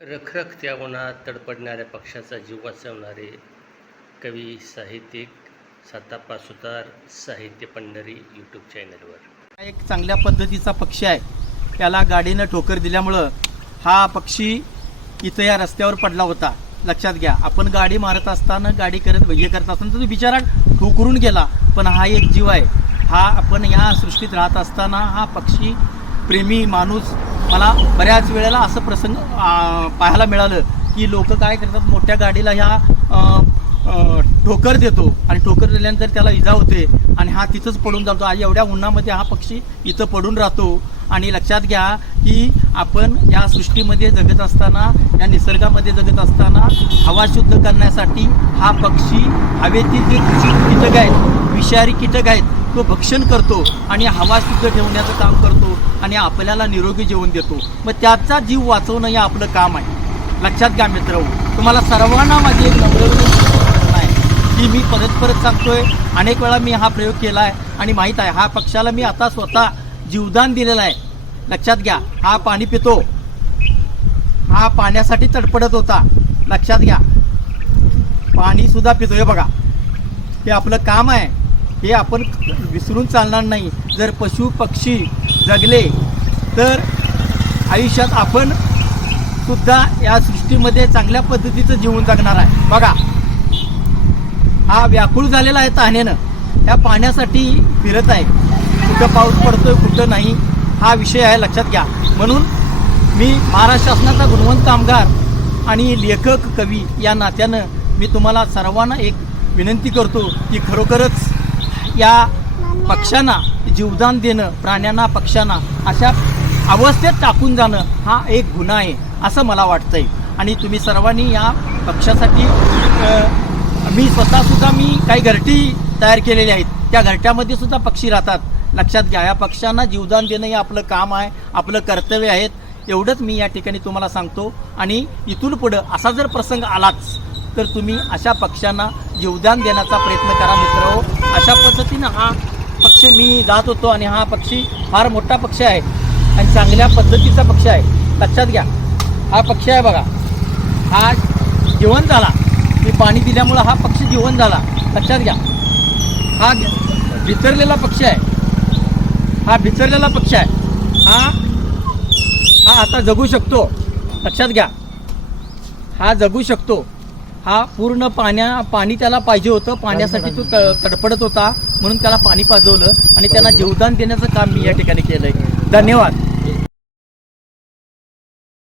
रखरखत्या उन्हात तडपडणाऱ्या पक्षाचा जीव वाचवणारे कवी साहित्यिक सातापा सुतार साहित्य पंढरी यूट्यूब चॅनलवर हा एक चांगल्या पद्धतीचा पक्षी आहे. त्याला गाडीनं ठोकर दिल्यामुळं हा पक्षी इथं या रस्त्यावर पडला होता. लक्षात घ्या आपण गाडी मारत असताना गाडी करत हे करत असताना तो बिचारा ठोकरून गेला पण हा एक जीव आहे. हा आपण या सृष्टीत राहत असताना हा पक्षी प्रेमी माणूस मला बऱ्याच वेळेला असं प्रसंग पाहायला मिळालं की लोक काय करतात मोठ्या गाडीला ह्या ठोकर देतो आणि ठोकर दिल्यानंतर त्याला इजा होते आणि हा तिथंच पडून जातो. आज एवढ्या उन्हामध्ये हा पक्षी इथं पडून राहतो. आणि लक्षात घ्या की आपण या सृष्टीमध्ये जगत असताना या निसर्गामध्ये जगत असताना हवा शुद्ध करण्यासाठी हा पक्षी हवेतील जे कृषी कीटक आहेत विषारी कीटक आहेत तो भक्षण करतो आणि हवा शुद्ध ठेवण्याचं काम करतो आणि आपल्याला निरोगी जेवण देतो. मग त्याचा जीव वाचवणं हे आपलं काम आहे. लक्षात घ्या मित्र तुम्हाला सर्वांना माझी एक नम्र आहे. की मी परत परत सांगतोय अनेक वेळा मी हा प्रयोग केला आहे आणि माहीत आहे हा पक्षाला मी आता स्वतः जीवदान दिलेला आहे. लक्षात घ्या हा पाणी पितो. हा पाण्यासाठी तडपडत होता. लक्षात घ्या. पाणी सुद्धा पितोय बघा. हे आपलं काम आहे. हे आपण विसरून चालणार नाही. जर पशु पक्षी जगले तर आयुष्यात आपण सुद्धा या सृष्टीमध्ये चांगल्या पद्धतीचं जीवन जगणार आहे. बघा हा व्याकुळ झालेला आहे तहानेनं. या पाण्यासाठी फिरत आहे. कुठं पाऊस पडतोय कुठं नाही हा विषय आहे लक्षात घ्या. म्हणून मी महाराष्ट्र शासनाचा गुणवंत कामगार आणि लेखक कवी या नात्यानं मी तुम्हाला सर्वांना एक विनंती करतो की खरोखरच या पक्ष्यांना जीवदान देणं प्राण्यांना पक्ष्यांना अशा अवस्थेत टाकून जाणं हा एक गुन्हा आहे असं मला वाटतंय. आणि तुम्ही सर्वांनी या पक्षासाठी मी स्वतःसुद्धा मी काही घरटी तयार केलेल्या आहेत. त्या घरट्यामध्ये सुद्धा पक्षी राहतात. लक्षात घ्या या पक्ष्यांना जीवदान देणं हे आपलं काम आहे आपलं कर्तव्य आहेत. एवढंच मी या ठिकाणी तुम्हाला सांगतो. आणि इथून पुढं असा जर प्रसंग आलाच तर तुम्ही अशा पक्ष्यांना जीवदान देण्याचा प्रयत्न करा मित्र अशा पद्धतीनं हा पक्षी मी जात होतो आणि हा पक्षी फार मोठा पक्षी आहे आणि चांगल्या पद्धतीचा पक्षी आहे. लक्षात घ्या. हा पक्षी आहे बघा. हा जिवंत झाला. मी पाणी दिल्यामुळं हा पक्षी जिवंत झाला. लक्षात घ्या. हा भितरलेला पक्षी आहे. हा भितरलेला पक्षी आहे. हा हा आता जगू शकतो. लक्षात घ्या. हा जगू शकतो. हा पूर्ण पाण्या पाणी त्याला पाहिजे होतं. पाण्यासाठी तो त- तडफडत होता. म्हणून त्याला पाणी पाजवलं आणि त्यांना जीवदान देण्याचं काम मी या ठिकाणी केलंय. धन्यवाद.